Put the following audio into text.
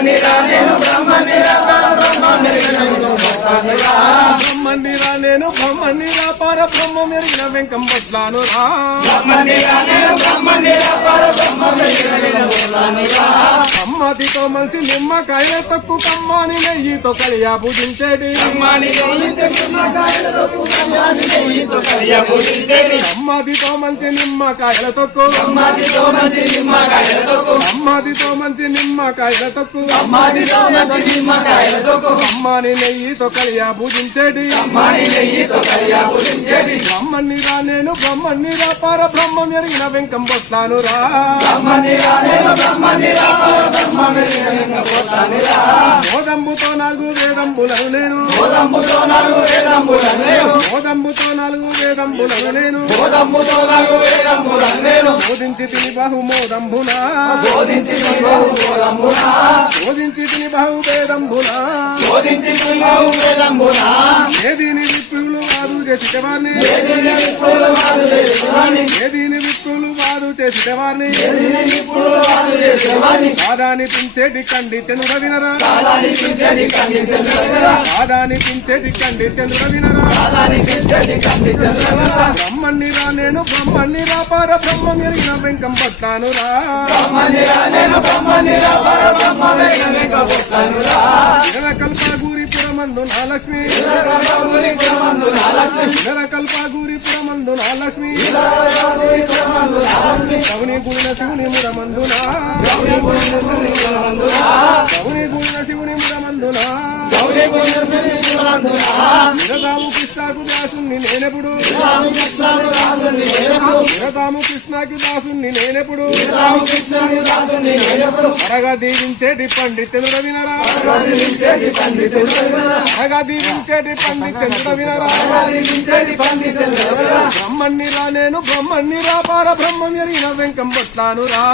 బ్రహ్మనిరా నేను బ్రహ్మనిరా బ్రహ్మనిరా నేను బ్రహ్మనిరా పర బ్రహ్మ మెరిగిన వెంకం బట్లాను రా బ్రహ్మనిరా నేను బ్రహ్మనిరా పర బ్రహ్మ మెరిగిన అమ్మదితో మంచి నిమ్మకాయ తక్కు కమ్మాని నెయ్యితో కలియా పూజించేది అమ్మదితో మంచి నిమ్మకాయల తొక్కు అమ్మదితో మంచి నిమ్మకాయల తొక్కు అమ్మాని నెయ్యితో కలియా పూజించేది బ్రహ్మనిరా నేను బ్రహ్మనిరా పర బ్రహ్మ మెరిగిన వెంకం బొట్లాను రా మోదంబుతో నాలుగు వేదంబులను నేను బోధించి తిని బహు మోదంబునా బోధించి తిని బహు వేదంబునా ఏదీని విప్పులు వారు చేసిన వారిని ఏదీని విప్పులు వారు చేసిన వారిని ఆదానిపించేటి కండి చంద్ర వినరా ఆదానిపించేటి కండి చంద్ర వినరా బ్రహ్మనిరా నేను బ్రహ్మనిరా పర బ్రహ్మ మెరిగిన వెంకం పట్టాను రా కల్పగూరిపురమందు నాలక్ష్మి కల్పగూరిపురమందు నాలక్ష్మి శౌని గుణ శివుని మురమందునా శౌని గుణ శివుని మురమందునా నిరదాము కృష్ణకు దాసుని నేనెప్పుడు నిరదాము కృష్ణకి దాసుని నేనెప్పుడు త్వరగా దీవించేటి పండితుల వినరా త్వరగా దీవించేటి పండితుల వినరా బ్రహ్మనిరా నేను బ్రహ్మనిరా పర బ్రహ్మ మెరిగిన వెంకం బొట్లాను రా